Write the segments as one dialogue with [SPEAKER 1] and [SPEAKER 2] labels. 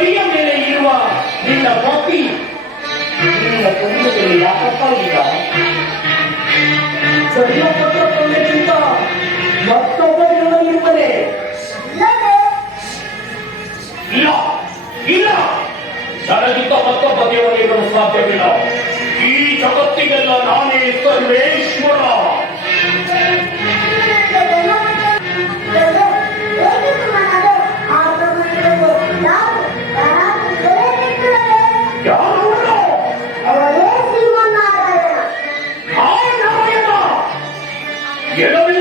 [SPEAKER 1] ತೊಡೆಯ ಮೇಲೆ ಇರುವ ನಿನ್ನ ಪಪ್ಪಿ ನಿನ್ನ ಕೊಂಡದಲ್ಲಿ ಯಾಕಪ್ಪ ಈಗ? ಸರಿಯಪ್ಪ Yeah.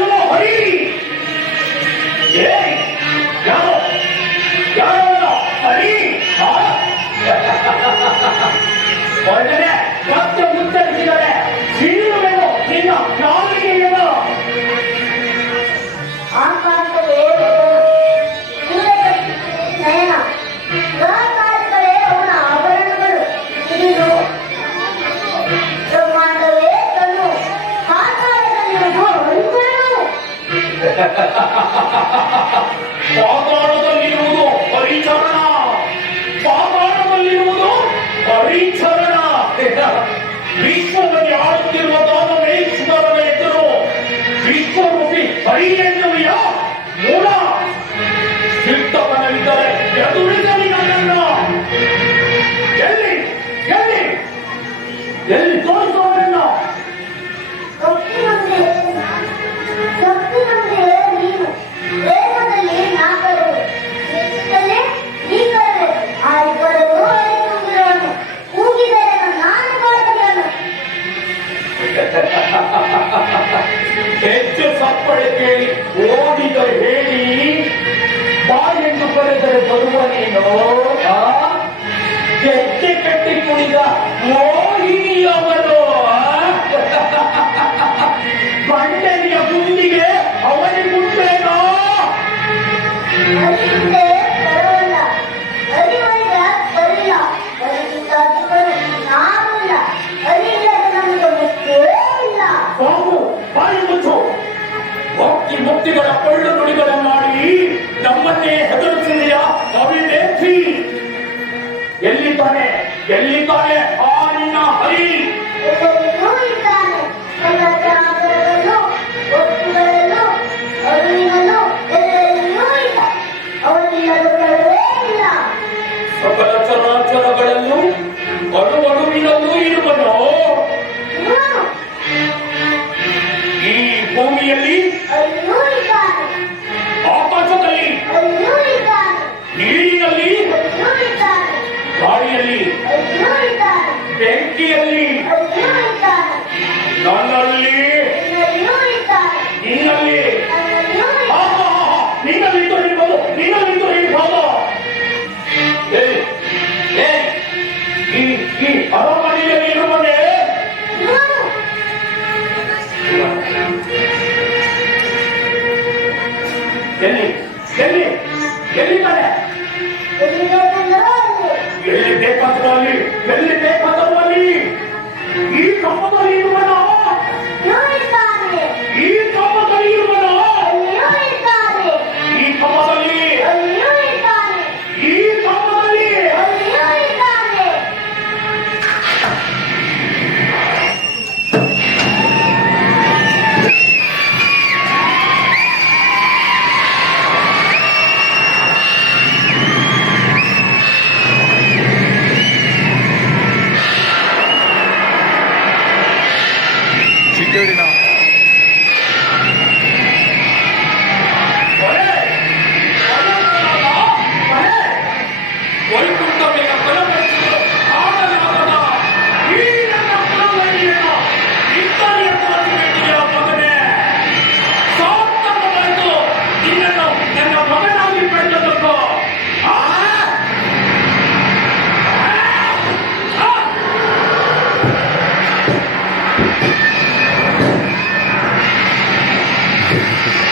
[SPEAKER 1] ಪಾತಾಳದಲ್ಲಿರುವುದು ಪರಿಚರಣ ಪಾತಾಳದಲ್ಲಿರುವುದು ಪರಿಚರಣ ವಿಶ್ವದಲ್ಲಿ ಆಡುತ್ತಿರುವ ದಾನವೇ ಸುಧಾರಣೆ ಎದುರು ವಿಶ್ವರೂಪಿ ಹರಿಯೇಂದ್ರಿಯ ಮೂಲ el pueblo guanino que que tiene unidad ಎಲ್ಲಿದ್ದಾನೆ? ಎಲ್ಲಿದ್ದಾನೆ? ಹಾಲಿನ ಹರಿ. ಸಕಲ ಚರಾಚರಗಳಲ್ಲೂ ಅಣು ಅಣುವಿನಲ್ಲೂ ಇರುವನು ಈ ಭೂಮಿಯಲ್ಲಿ
[SPEAKER 2] ಅಗ್ನಿಯಲ್ಲಿ
[SPEAKER 1] ಬೆಂಕಿಯಲ್ಲಿ ನನ್ನಲ್ಲಿ. ನಿನ್ನಲ್ಲಿ. ನಿನ್ನಲ್ಲಿ ತೊಳಿಬೋದು ನಿನ್ನಲ್ಲಿ ಏ ಈ ಈ ಅರಮನೆಯಲ್ಲಿ ಇರುವನೇ ಎಲ್ಲಿ ಎಲ್ಲಿ ಎಲ್ಲಿದ್ದಾರೆ Thank you.